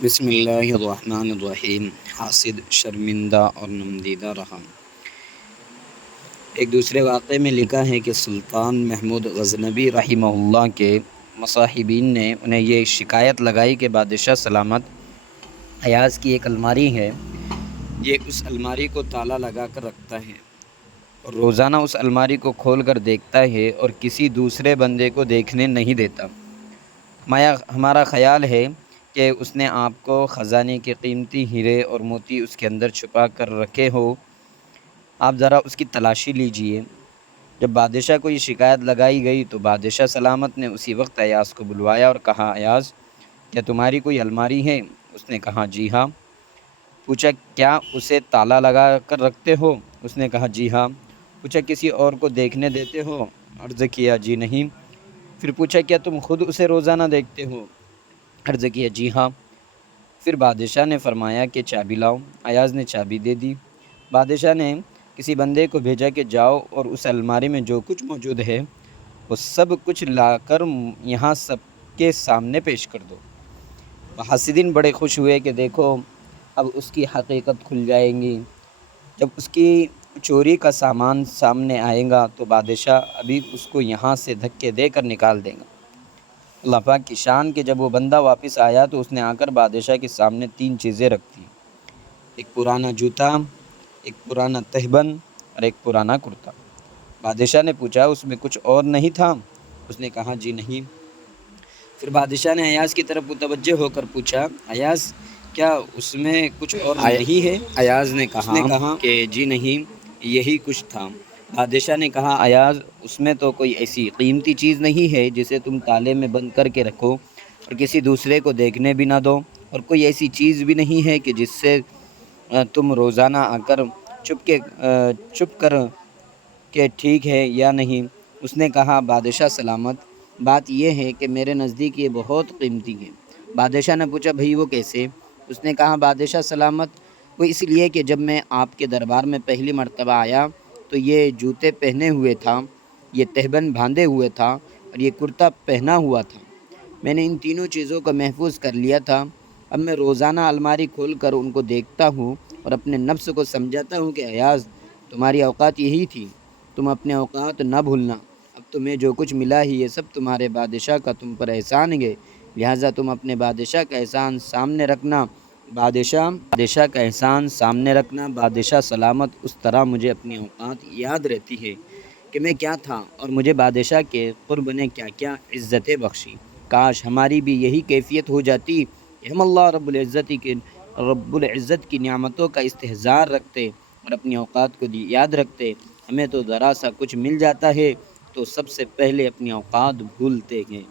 بسم اللہ الرحمن الرحیم۔ حاسد شرمندہ اور نمدیدہ رہا۔ ایک دوسرے واقعے میں لکھا ہے کہ سلطان محمود غزنوی رحمہ اللہ کے مصاحبین نے انہیں یہ شکایت لگائی کہ بادشاہ سلامت ایاز کی ایک الماری ہے، یہ اس الماری کو تالا لگا کر رکھتا ہے اور روزانہ اس الماری کو کھول کر دیکھتا ہے اور کسی دوسرے بندے کو دیکھنے نہیں دیتا۔ ہمارا خیال ہے کہ اس نے آپ کو خزانے کے قیمتی ہیرے اور موتی اس کے اندر چھپا کر رکھے ہو، آپ ذرا اس کی تلاشی لیجئے۔ جب بادشاہ کو یہ شکایت لگائی گئی تو بادشاہ سلامت نے اسی وقت ایاز کو بلوایا اور کہا، ایاز کیا تمہاری کوئی الماری ہے؟ اس نے کہا جی ہاں۔ پوچھا کیا اسے تالا لگا کر رکھتے ہو؟ اس نے کہا جی ہاں۔ پوچھا کسی اور کو دیکھنے دیتے ہو؟ عرض کیا جی نہیں۔ پھر پوچھا کیا تم خود اسے روزانہ دیکھتے ہو؟ عرض کیا جی ہاں۔ پھر بادشاہ نے فرمایا کہ چابی لاؤ۔ ایاز نے چابی دے دی۔ بادشاہ نے کسی بندے کو بھیجا کہ جاؤ اور اس الماری میں جو کچھ موجود ہے وہ سب کچھ لا کر یہاں سب کے سامنے پیش کر دو۔ حاسدین بڑے خوش ہوئے کہ دیکھو اب اس کی حقیقت کھل جائے گی۔ جب اس کی چوری کا سامان سامنے آئے گا تو بادشاہ ابھی اس کو یہاں سے دھکے دے کر نکال دے گا۔ اللہ پاک کی شان کہ جب وہ بندہ واپس آیا تو اس نے آ کر بادشاہ کے سامنے 3 چیزیں رکھ دیں، ایک پرانا جوتا، ایک پرانا تہبند اور ایک پرانا کرتا۔ بادشاہ نے پوچھا اس میں کچھ اور نہیں تھا؟ اس نے کہا جی نہیں۔ پھر بادشاہ نے ایاز کی طرف متوجہ ہو کر پوچھا، ایاز کیا اس میں کچھ اور نہیں ہے؟ ایاز نے کہا کہ جی نہیں، یہی کچھ تھا۔ بادشاہ نے کہا، ایاز اس میں تو کوئی ایسی قیمتی چیز نہیں ہے جسے تم تالے میں بند کر کے رکھو اور کسی دوسرے کو دیکھنے بھی نہ دو، اور کوئی ایسی چیز بھی نہیں ہے کہ جس سے تم روزانہ آ کر چھپ کر کہ ٹھیک ہے یا نہیں؟ اس نے کہا بادشاہ سلامت بات یہ ہے کہ میرے نزدیک یہ بہت قیمتی ہے۔ بادشاہ نے پوچھا بھئی وہ کیسے؟ اس نے کہا بادشاہ سلامت وہ اس لیے کہ جب میں آپ کے دربار میں پہلی مرتبہ آیا تو یہ جوتے پہنے ہوئے تھا، یہ تہبند باندھے ہوئے تھا اور یہ کرتا پہنا ہوا تھا۔ میں نے ان تینوں چیزوں کو محفوظ کر لیا تھا۔ اب میں روزانہ الماری کھول کر ان کو دیکھتا ہوں اور اپنے نفس کو سمجھاتا ہوں کہ ایاز تمہاری اوقات یہی تھی، تم اپنے اوقات نہ بھولنا۔ اب تمہیں جو کچھ ملا ہی یہ سب تمہارے بادشاہ کا تم پر احسان ہے، لہٰذا تم اپنے بادشاہ کا احسان سامنے رکھنا۔ بادشاہ کا احسان سامنے رکھنا۔ بادشاہ سلامت اس طرح مجھے اپنی اوقات یاد رہتی ہے کہ میں کیا تھا اور مجھے بادشاہ کے قرب نے کیا کیا عزتیں بخشی۔ کاش ہماری بھی یہی کیفیت ہو جاتی کہ ہم اللہ رب العزت کی نعمتوں کا استحضار رکھتے اور اپنی اوقات کو یاد رکھتے۔ ہمیں تو ذرا سا کچھ مل جاتا ہے تو سب سے پہلے اپنی اوقات بھولتے ہیں۔